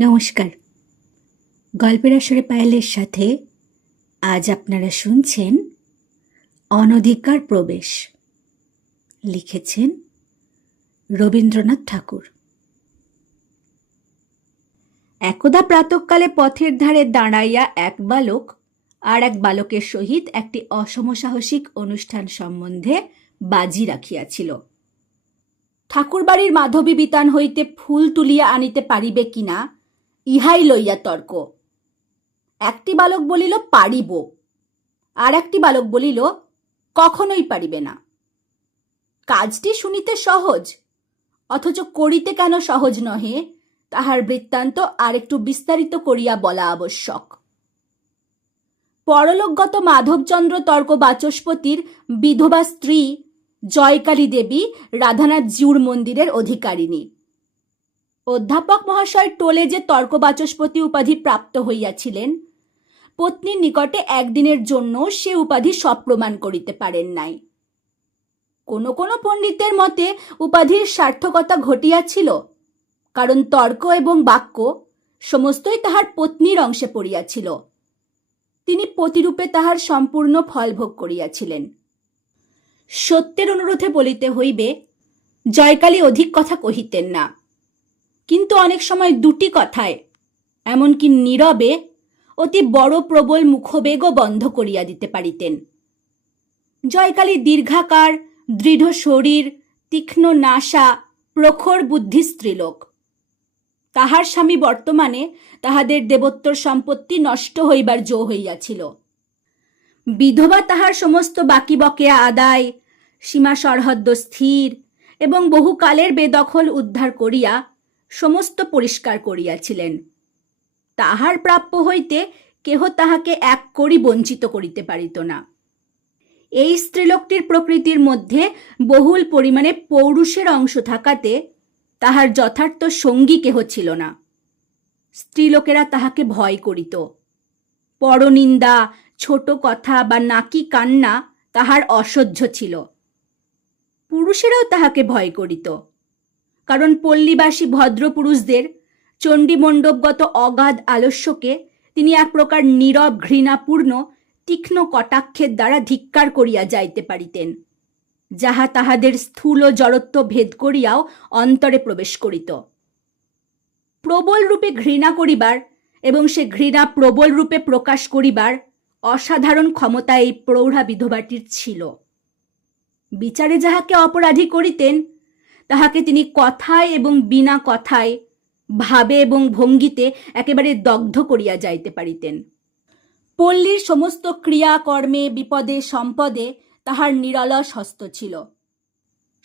নমস্কার। গল্পের আসরে পায়েলের সাথে আজ আপনারা শুনছেন অনধিকার প্রবেশ। লিখেছেন রবীন্দ্রনাথ ঠাকুর। একদা প্রাতঃকালে পথের ধারে দাঁড়াইয়া এক বালক আর এক বালকের সহিত একটি অসমসাহসিক অনুষ্ঠান সম্বন্ধে বাজি রাখিয়াছিল। ঠাকুরবাড়ির মাধবী বিতান হইতে ফুল তুলিয়া আনিতে পারিবে কিনা ইহাই লইয়া তর্ক। একটি বালক বলিল পারিব, আর একটি বালক বলিল কখনোই পারিবে না। কাজটি শুনিতে সহজ, অথচ করিতে কেন সহজ নহে তাহার বৃত্তান্ত আর একটু বিস্তারিত করিয়া বলা আবশ্যক। পরলোকগত মাধবচন্দ্র তর্ক বাচস্পতির বিধবা স্ত্রী জয়কালী দেবী রাধানাথ জিউর মন্দিরের অধিকারিণী। অধ্যাপক মহাশয় টোলে যে তর্ক বাচস্পতি উপাধি প্রাপ্ত হইয়াছিলেন, পত্নীর নিকটে একদিনের জন্য সে উপাধি সপ্রমাণ করিতে পারেন নাই। কোন কোন পণ্ডিতের মতে উপাধির সার্থকতা ঘটিয়াছিল, কারণ তর্ক এবং বাক্য সমস্তই তাহার পত্নীর অংশে পড়িয়াছিল। তিনি পতিরূপে তাহার সম্পূর্ণ ফলভোগ করিয়াছিলেন। সত্যের অনুরোধে বলিতে হইবে, জয়কালী অধিক কথা কহিতেন না, কিন্তু অনেক সময় দুটি কথায়, এমনকি নীরবে অতি বড় প্রবল মুখবেগও বন্ধ করিয়া দিতে পারিতেন। জয়কালী দীর্ঘাকার, দৃঢ় শরীর, তীক্ষ্ণ নাসা, প্রখর বুদ্ধি স্ত্রীলোক। তাহার স্বামী বর্তমানে তাহাদের দেবোত্তর সম্পত্তি নষ্ট হইবার জো হইয়াছিল। বিধবা তাহার সমস্ত বাকি বকেয়া আদায়, সীমা সরহদ্দ স্থির এবং বহুকালের বেদখল উদ্ধার করিয়া সমস্ত পরিষ্কার করিয়াছিলেন। তাহার প্রাপ্য হইতে কেহ তাহাকে এক কড়ি বঞ্চিত করিতে পারিত না। এই স্ত্রীলোকটির প্রকৃতির মধ্যে বহুল পরিমাণে পৌরুষের অংশ থাকাতে তাহার যথার্থ সঙ্গী কেহ ছিল না। স্ত্রীলোকেরা তাহাকে ভয় করিত। পরনিন্দা, ছোট কথা বা নাকি কান্না তাহার অসহ্য ছিল। পুরুষেরাও তাহাকে ভয় করিত, কারণ পল্লীবাসী ভদ্রপুরুষদের চণ্ডীমণ্ডপগত অগাধ আলস্যকে তিনি এক প্রকার নীরব ঘৃণাপূর্ণ তীক্ষ্ণ কটাক্ষের দ্বারা ধিক্কার করিয়া যাইতে পারিতেন, যাহা তাহাদের স্থূল জড়ত্ব ভেদ করিয়াও অন্তরে প্রবেশ করিত। প্রবল রূপে ঘৃণা করিবার এবং সে ঘৃণা প্রবল রূপে প্রকাশ করিবার অসাধারণ ক্ষমতা এই প্রৌঢ়া বিধবাটির ছিল। বিচারে যাহাকে অপরাধী করিতেন, তাহাকে তিনি কথায় এবং বিনা কথায়, ভাবে এবং ভঙ্গিতে একেবারে দগ্ধ করিয়া যাইতে পারিতেন। পল্লীর সমস্ত ক্রিয়াকর্মে, বিপদে সম্পদে তাহার নিরলস হস্ত ছিল।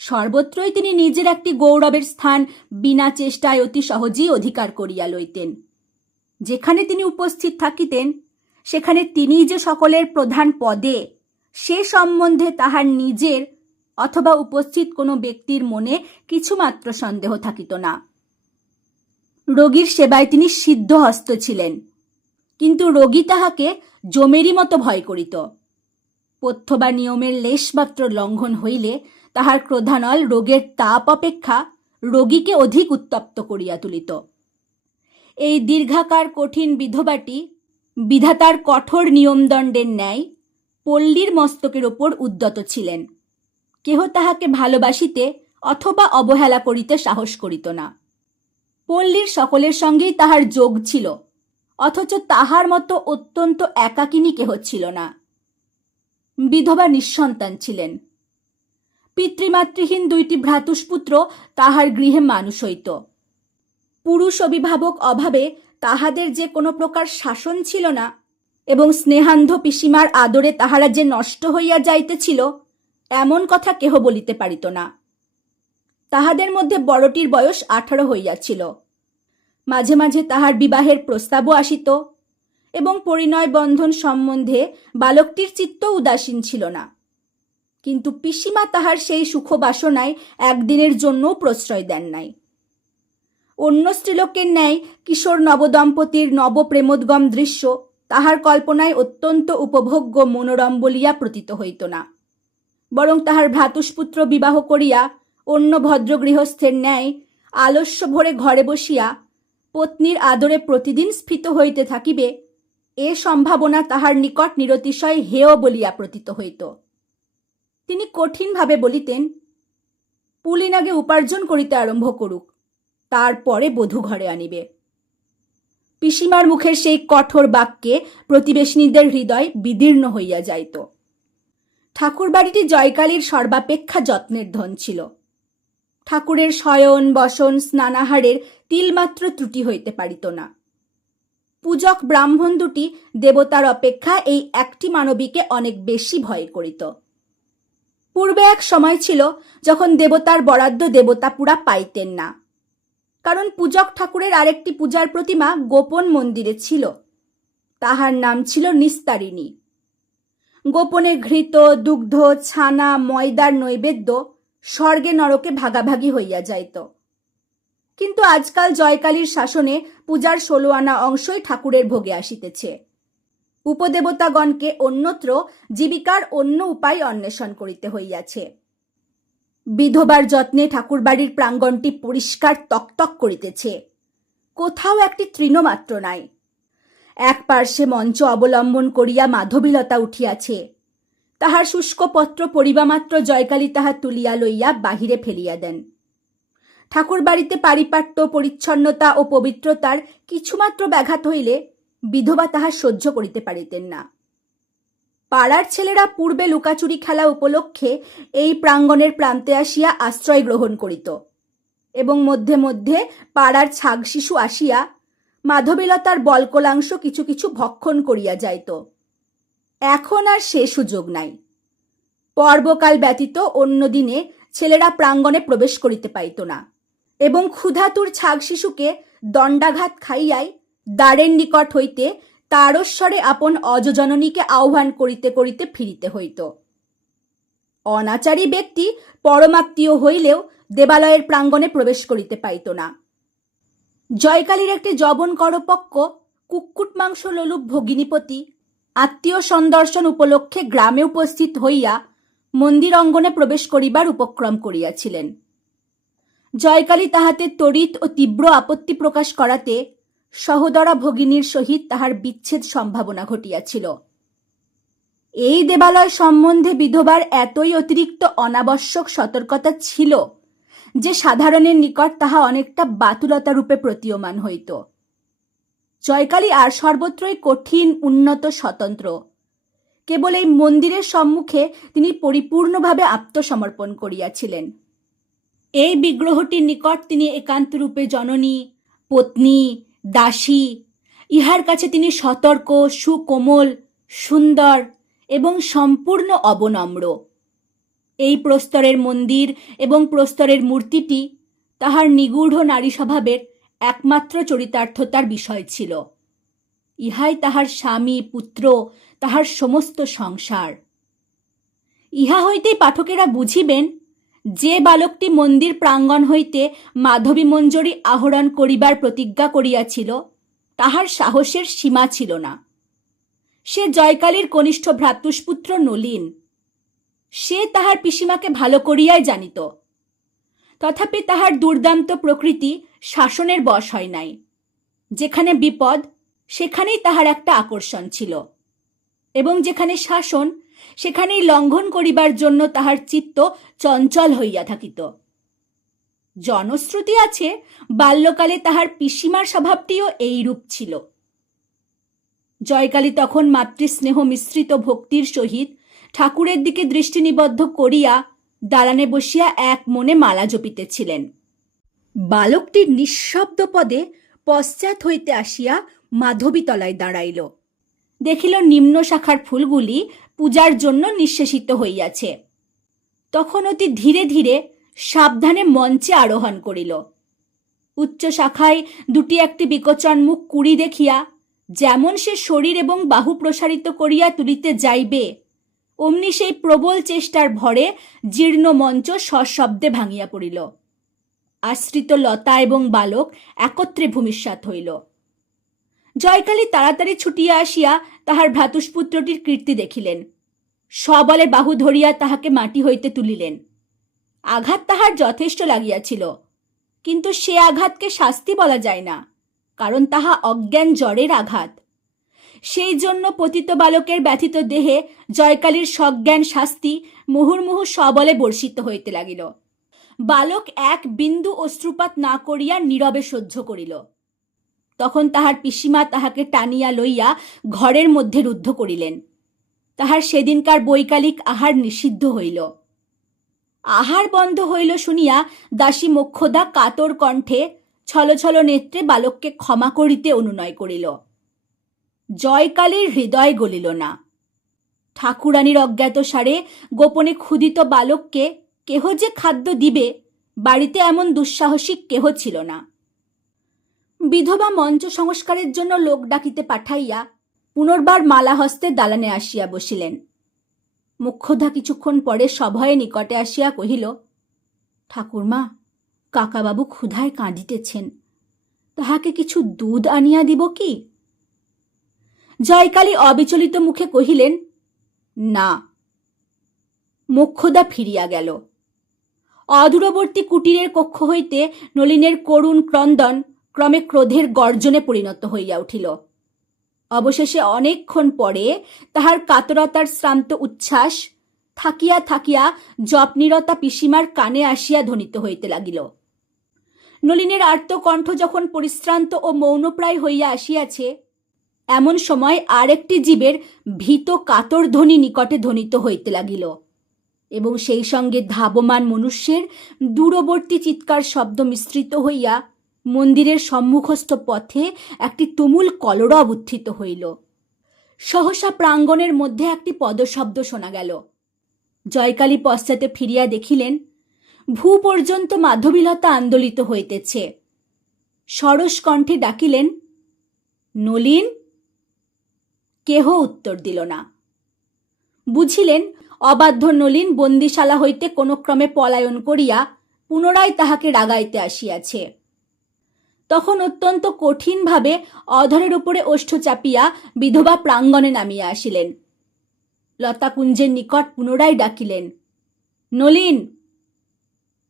সর্বত্রই তিনি নিজের একটি গৌরবের স্থান বিনা চেষ্টায় অতি সহজেই অধিকার করিয়া লইতেন। যেখানে তিনি উপস্থিত থাকিতেন, সেখানে তিনি যে সকলের প্রধান পদে, সে সম্বন্ধে তাহার নিজের অথবা উপস্থিত কোনো ব্যক্তির মনে কিছুমাত্র সন্দেহ থাকিত না। রোগীর সেবায় তিনি সিদ্ধহস্ত ছিলেন, কিন্তু রোগী তাহাকে জমেরই মতো ভয় করিত। পথ্য বা নিয়মের লেশমাত্র লঙ্ঘন হইলে তাহার ক্রোধানল রোগের তাপ অপেক্ষা রোগীকে অধিক উত্তপ্ত করিয়া তুলিত। এই দীর্ঘাকার কঠিন বিধবাটি বিধাতার কঠোর নিয়মদণ্ডের ন্যায় পল্লীর মস্তকের ওপর উদ্যত ছিলেন। কেহ তাহাকে ভালোবাসিতে অথবা অবহেলা করিতে সাহস করিত না। পল্লীর সকলের সঙ্গেই তাহার যোগ ছিল, অথচ তাহার মতো অত্যন্ত একাকিনী কেহ ছিল না। বিধবা নিঃসন্তান ছিলেন। পিতৃমাতৃহীন দুইটি ভ্রাতুষ্পুত্র তাহার গৃহে মানুষ হইত। পুরুষ অভিভাবক অভাবে তাহাদের যে কোনো প্রকার শাসন ছিল না এবং স্নেহান্ধ পিসিমার আদরে তাহারা যে নষ্ট হইয়া যাইতেছিল, এমন কথা কেহ বলিতে পারিত না। তাহাদের মধ্যে বড়টির বয়স 18 হইয়াছিল। মাঝে মাঝে তাহার বিবাহের প্রস্তাবও আসিত এবং পরিণয় বন্ধন সম্বন্ধে বালকটির চিত্ত উদাসীন ছিল না, কিন্তু পিসিমা তাহার সেই সুখবাসনায় একদিনের জন্যও প্রশ্রয় দেন নাই। অন্য স্ত্রীলোকের ন্যায় কিশোর নবদম্পতির নবপ্রেমোদ্গম দৃশ্য তাহার কল্পনায় অত্যন্ত উপভোগ্য মনোরম বলিয়া প্রতীত হইত না, বরং তাহার ভ্রাতুষ্পুত্র বিবাহ করিয়া অন্য ভদ্রগৃহস্থের ন্যায় আলস্য ভরে ঘরে বসিয়া পত্নীর আদরে প্রতিদিন স্ফীত হইতে থাকিবে, এ সম্ভাবনা তাহার নিকট নিরতিশয় হেয় বলিয়া প্রতীত হইত। তিনি কঠিনভাবে বলিতেন, পুলিন আগে উপার্জন করিতে আরম্ভ করুক, তারপরে বধূ ঘরে আনিবে। পিসিমার মুখের সেই কঠোর বাক্যে প্রতিবেশিনীদের হৃদয় বিদীর্ণ হইয়া যাইত। ঠাকুরবাড়িটি জয়কালীর সর্বাপেক্ষা যত্নের ধন ছিল। ঠাকুরের শয়ন বসন স্নানাহারের তিলমাত্র ত্রুটি হইতে পারিত না। পূজক ব্রাহ্মণ দুটি দেবতার অপেক্ষা এই একটি মানবীকে অনেক বেশি ভয় করিত। পূর্বে এক সময় ছিল যখন দেবতার বরাদ্দ দেবতা পুরা পাইতেন না, কারণ পূজক ঠাকুরের আরেকটি পূজার প্রতিমা গোপন মন্দিরে ছিল। তাহার নাম ছিল নিস্তারিণী। গোপনে ঘৃত, দুগ্ধ, ছানা, ময়দার নৈবেদ্য স্বর্গে নরকে ভাগাভাগি হইয়া যাইত। কিন্তু আজকাল জয়কালীর শাসনে পূজার 16 আনা অংশই ঠাকুরের ভোগে আসিতেছে। উপদেবতাগণকে অন্যত্র জীবিকার অন্য উপায় অন্বেষণ করিতে হইয়াছে। বিধবার যত্নে ঠাকুরবাড়ির প্রাঙ্গণটি পরিষ্কার তকতক করিতেছে। কোথাও একটি তৃণমাত্র নাই। এক পার্শ্বে মঞ্চ অবলম্বন করিয়া মাধবীলতা উঠিয়াছে। তাহার শুষ্ক পত্র পরিবামাত্র জয়কালী তাহা তুলিয়া লইয়া বাহিরে ফেলিয়া দেন। ঠাকুরবাড়িতে পারিপাট্য, পরিচ্ছন্নতা ও পবিত্রতার কিছুমাত্র ব্যাঘাত হইলে বিধবা তাহা সহ্য করিতে পারিতেন না। পাড়ার ছেলেরা পূর্বে লুকাচুরি খেলা উপলক্ষে এই প্রাঙ্গণের প্রান্তে আসিয়া আশ্রয় গ্রহণ করিত এবং মধ্যে মধ্যে পাড়ার ছাগ শিশু আসিয়া মাধবীলতার বলকলাংশ কিছু কিছু ভক্ষণ করিয়া যাইত। এখন আর সে সুযোগ নাই। পর্বকাল ব্যতীত অন্য দিনে ছেলেরা প্রাঙ্গণে প্রবেশ করিতে পাইত না এবং ক্ষুধাতুর ছাগ শিশুকে দণ্ডাঘাত খাইয়াই দ্বারের নিকট হইতে তারস্বরে আপন অজজননীকে আহ্বান করিতে করিতে ফিরিতে হইত। অনাচারী ব্যক্তি পরমাত্মীয় হইলেও দেবালয়ের প্রাঙ্গণে প্রবেশ করিতে পাইত না। জয়কালীর একটি যবন করপক্ষ কুক্কুট মাংস লোলুপ ভগিনীপতি আত্মীয় সন্দর্শন উপলক্ষে গ্রামে উপস্থিত হইয়া মন্দির অঙ্গনে প্রবেশ করিবার উপক্রম করিয়াছিলেন। জয়কালী তাহাতে তড়িৎ ও তীব্র আপত্তি প্রকাশ করাতে সহোদরা ভগিনীর সহিত তাহার বিচ্ছেদ সম্ভাবনা ঘটিয়াছিল। এই দেবালয় সম্বন্ধে বিধবার এতই অতিরিক্ত অনাবশ্যক সতর্কতা ছিল যে সাধারণের নিকট তাহা অনেকটা বাতুলতা রূপে প্রতীয়মান হইত। জয়কালী আর সর্বত্রই কঠিন, উন্নত, স্বতন্ত্র। কেবল এই মন্দিরের সম্মুখে তিনি পরিপূর্ণভাবে আত্মসমর্পণ করিয়াছিলেন। এই বিগ্রহটির নিকট তিনি একান্তরূপে জননী, পত্নী, দাসী। ইহার কাছে তিনি সতর্ক, সুকোমল, সুন্দর এবং সম্পূর্ণ অবনম্র। এই প্রস্তরের মন্দির এবং প্রস্তরের মূর্তিটি তাহার নিগূঢ় নারী স্বভাবের একমাত্র চরিতার্থতার বিষয় ছিল। ইহাই তাহার স্বামী, পুত্র, তাহার সমস্ত সংসার। ইহা হইতেই পাঠকেরা বুঝিবেন যে বালকটি মন্দির প্রাঙ্গণ হইতে মাধবী মঞ্জরি আহরণ করিবার প্রতিজ্ঞা করিয়াছিল তাহার সাহসের সীমা ছিল না। সে জয়কালীর কনিষ্ঠ ভ্রাতুষ্পুত্র নলিন। সে তাহার পিসিমাকে ভালো করিয়াই জানিত। তথাপি তাহার দুর্দান্ত প্রকৃতি শাসনের বশ হয় নাই। যেখানে বিপদ সেখানেই তাহার একটা আকর্ষণ ছিল এবং যেখানে শাসন সেখানেই লঙ্ঘন করিবার জন্য তাহার চিত্ত চঞ্চল হইয়া থাকিত। জনশ্রুতি আছে বাল্যকালে তাহার পিসিমার স্বভাবটিও এইরূপ ছিল। জয়কালী তখন মাতৃস্নেহ মিশ্রিত ভক্তির সহিত ঠাকুরের দিকে দৃষ্টি নিবদ্ধ করিয়া দালানে বসিয়া এক মনে মালা জপিতেছিলেন। বালকটি নিঃশব্দ পদে পশ্চাৎ হইতে আসিয়া মাধবীতলায় দাঁড়াইল। দেখিল নিম্ন শাখার ফুলগুলি পূজার জন্য নিঃশেষিত হইয়াছে। তখন অতি ধীরে ধীরে সাবধানে মঞ্চে আরোহণ করিল। উচ্চ শাখায় দুটি একটি বিকচন মুখ কুড়ি দেখিয়া যেমন সে শরীর এবং বাহু প্রসারিত করিয়া তুলিতে যাইবে, অমনি সেই প্রবল চেষ্টার ভরে জীর্ণ মঞ্চ সশব্দে ভাঙিয়া পড়িল। আশ্রিত লতা এবং বালক একত্রে ভূমিষ্যাৎ হইল। জয়কালী তাড়াতাড়ি ছুটিয়া আসিয়া তাহার ভ্রাতুষ্পুত্রটির কীর্তি দেখিলেন। সবলে বাহু ধরিয়া তাহাকে মাটি হইতে তুলিলেন। আঘাত তাহার যথেষ্ট লাগিয়াছিল, কিন্তু সে আঘাতকে শাস্তি বলা যায় না। কারণ তাহা অজ্ঞান জ্বরের আঘাত। সেই জন্য পতিত বালকের ব্যথিত দেহে জয়কালীর সজ্ঞান শাস্তি মুহুর্মুহু সবলে বর্ষিত হইতে লাগিল। বালক এক বিন্দু অশ্রুপাত না করিয়া নীরবে সহ্য করিল। তখন তাহার পিসিমা তাহাকে টানিয়া লইয়া ঘরের মধ্যে রুদ্ধ করিলেন। তাহার সেদিনকার বৈকালিক আহার নিষিদ্ধ হইল। আহার বন্ধ হইল শুনিয়া দাসী মোক্ষদা কাতর কণ্ঠে ছলছল নেত্রে বালককে ক্ষমা করিতে অনুনয় করিল। জয়কালীর হৃদয় গলিল না। ঠাকুরানীর অজ্ঞাতসারে গোপনে ক্ষুদিত বালককে কেহ যে খাদ্য দিবে, বাড়িতে এমন দুঃসাহসিক কেহ ছিল না। বিধবা মঞ্চ সংস্কারের জন্য লোক ডাকিতে পাঠাইয়া পুনর্বার মালা হস্তে দালানে আসিয়া বসিলেন। মোক্ষদা কিছুক্ষণ পরে সভয়ে নিকটে আসিয়া কহিল, ঠাকুরমা, কাকাবাবু ক্ষুধায় কাঁদিতেছেন, তাহাকে কিছু দুধ আনিয়া দিব কি? জয়কালী অবিচলিত মুখে কহিলেন, না। মোক্ষদা ফিরিয়া গেল। অদূরবর্তী কুটিরের কক্ষ হইতে নলিনের করুণ ক্রন্দন ক্রমে ক্রোধের গর্জনে পরিণত হইয়া উঠিল। অবশেষে অনেকক্ষণ পরে তাহার কাতরতার শ্রান্ত উচ্ছ্বাস থাকিয়া থাকিয়া জপনিরতা পিসিমার কানে আসিয়া ধ্বনিত হইতে লাগিল। নলিনের আর্তকণ্ঠ যখন পরিশ্রান্ত ও মৌনপ্রায় হইয়া আসিয়াছে, এমন সময় আরেকটি জীবের ভীত কাতর ধ্বনি নিকটে ধ্বনিত হইতে লাগিল এবং সেই সঙ্গে ধাবমান মনুষ্যের দূরবর্তী চিৎকার শব্দ মিশ্রিত হইয়া মন্দিরের সম্মুখস্থ পথে একটি তুমুল কলরব উত্থিত হইল। সহসা প্রাঙ্গণের মধ্যে একটি পদশব্দ শোনা গেল। জয়কালী পশ্চাতে ফিরিয়া দেখিলেন, ভূ পর্যন্ত মাধবীলতা আন্দোলিত হইতেছে। সরস কণ্ঠে ডাকিলেন, নলিন। কেহ উত্তর দিল না। বুঝিলেন অবাধ্য নলিন বন্দিশালা হইতে কোনো ক্রমে পলায়ন করিয়া পুনরায় তাহাকে রাগাইতে আসিয়াছে। তখন অত্যন্ত কঠিনভাবে অধরের উপরে ওষ্ঠ চাপিয়া বিধবা প্রাঙ্গণে নামিয়া আসিলেন। লতাকুঞ্জের নিকট পুনরায় ডাকিলেন, নলিন।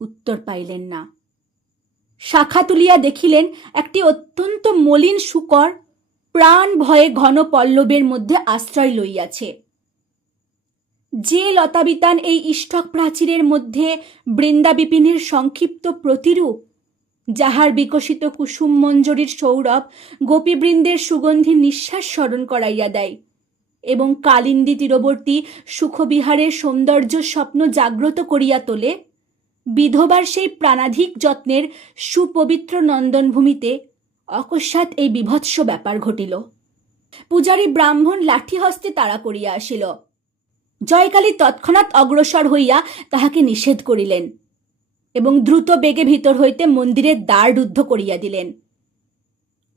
উত্তর পাইলেন না। শাখা তুলিয়া দেখিলেন একটি অত্যন্ত মলিন শূকর প্রাণ ভয়ে ঘন পল্লবের মধ্যে আশ্রয় লইয়াছে। যে লতাবিতান এই ইষ্টক প্রাচীরের মধ্যে বৃন্দাবিপিনের সংক্ষিপ্ত প্রতিরূপ, যাহার বিকশিত কুসুম মঞ্জরীর সৌরভ গোপীবৃন্দের সুগন্ধি নিঃশ্বাস স্মরণ করাইয়া দেয় এবং কালিন্দী তীরবর্তী সুখবিহারের সৌন্দর্য স্বপ্ন জাগ্রত করিয়া তোলে, বিধবার সেই প্রাণাধিক যত্নের সুপবিত্র নন্দনভূমিতে অকস্মাৎ এই বিভৎস ব্যাপার ঘটিল। পূজারী ব্রাহ্মণ লাঠি হস্তে তাড়া করিয়া আসিল। জয়কালী তৎক্ষণাৎ অগ্রসর হইয়া তাহাকে নিষেধ করিলেন এবং দ্রুত বেগে ভিতর হইতে মন্দিরের দ্বার রুদ্ধ করিয়া দিলেন।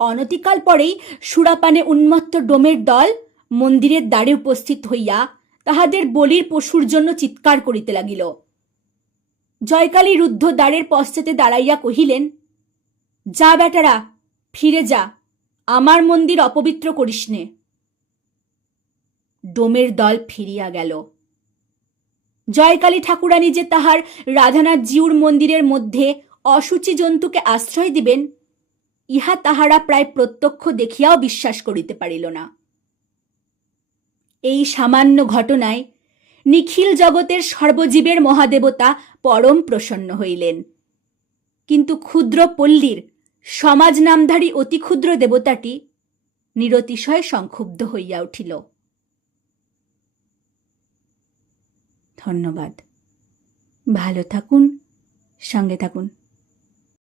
অনতিকাল পরেই সুরাপানে উন্মত্ত ডোমের দল মন্দিরের দ্বারে উপস্থিত হইয়া তাহাদের বলির পশুর জন্য চিৎকার করিতে লাগিল। জয়কালী রুদ্ধ দ্বারের পশ্চাতে দাঁড়াইয়া কহিলেন, যা বেটারা, ফিরে যা, আমার মন্দির অপবিত্র করিস নে। ডোমের দল ফিরিয়া গেল। জয়কালী ঠাকুরানী যে তাহার রাধানাথ জিউর মন্দিরের মধ্যে অসুচি জন্তুকে আশ্রয় দিবেন, ইহা তাহারা প্রায় প্রত্যক্ষ দেখিয়াও বিশ্বাস করিতে পারিল না। এই সামান্য ঘটনায় নিখিল জগতের সর্বজীবের মহাদেবতা পরম প্রসন্ন হইলেন, কিন্তু ক্ষুদ্র পল্লীর সমাজ নামধারী অতি ক্ষুদ্র দেবতাটি নিরতিশয় সংক্ষুব্ধ হইয়া উঠিল। ধন্যবাদ। ভালো থাকুন, সঙ্গে থাকুন।